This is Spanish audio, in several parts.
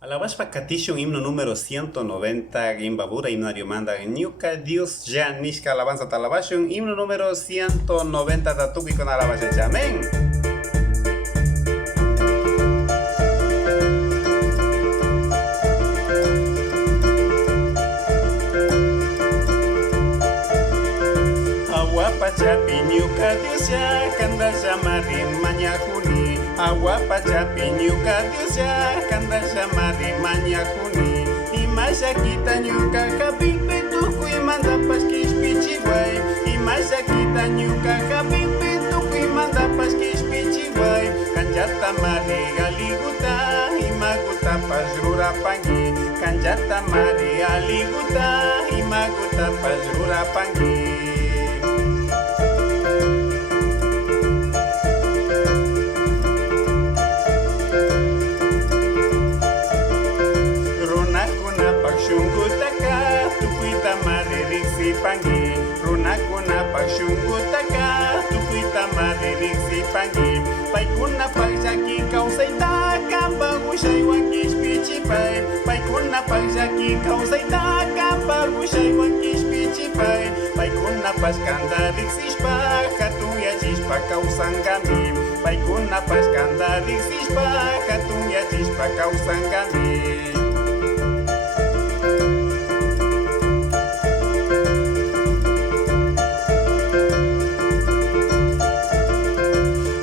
Alabashpa Katishu himno número 190 Gimbabura himno Ariomanda Ñuka Dios ya Nishka alabanza talabashun himno número 190 Tatuki con alabasha amén. Agua pachapi ñuka Dios ya kanda llamari mañakuni. Agua pachapi ñuka Dios ya kanda llamari mañakuni. Y masha kita ñuka kapipi tukui manda paskis pichiway. Y masha kita ñuka kapipi tukui manda paskis pichiway. Kanjata mari galiguta y maguta pasrura pangi. Kanjata mari galiguta y maguta pasrura pangi. Shungutaka, tukuita maririksi pangi. Runakuna pashungutaka, tukuita maririksi pangi. Paikuna pagjaki kausaitaka, bagushay wakis pichipay. Paikuna pagjaki kausaitaka, bagushay wakis pichipay. Paikuna paskanda riksishpa, katuya chispa kausangami. Paikuna paskanda riksishpa, katuya chispa kausangami.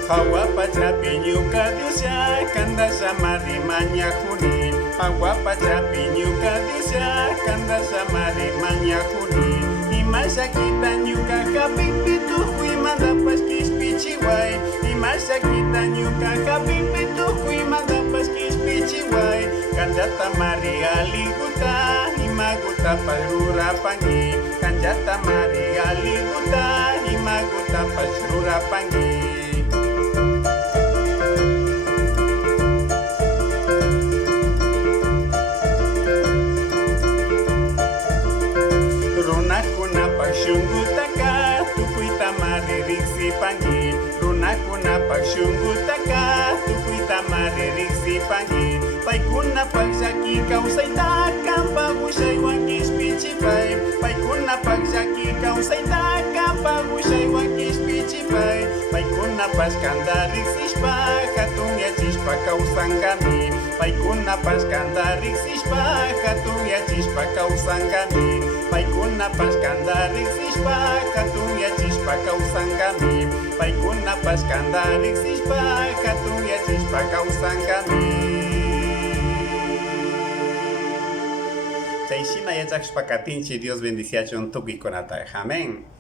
Agua pachapi ñuka Dios ya kanda llamari mañakuni. Agua pachapi ñuka Dios ya kanda llamari mañakuni. Y masha kita ñuka kapipi tukui manda paskis pichiway. Y masha kita ñuka kapipi tukui manda paskis pichiway. Kanjata mari aliguta y maguta pasrura pangi. Kanjata mari aliguta y maguta pasrura pangi. Shungutaka, tukuita maririksi pangi. Runakuna pashungutaka, tukuita maririksi pangi. Paikuna pagjaki kausaitaka, bagushay wakis pichipay. Paikuna pagjaki kausaitaka, bagushay wakis pichipay. Paikuna paskanda riksishpa, katunya chispa kausangami. Paikuna paskanda riksishpa, katunya chispa kausangami. Paikuna paskanda riksishpa, katunya chispa kausangami. Paikuna paskanda riksishpa, katunya chispa kausangami. Chaishina yachakshpa katinchi Dios bendicia chon tuki konata. Amén.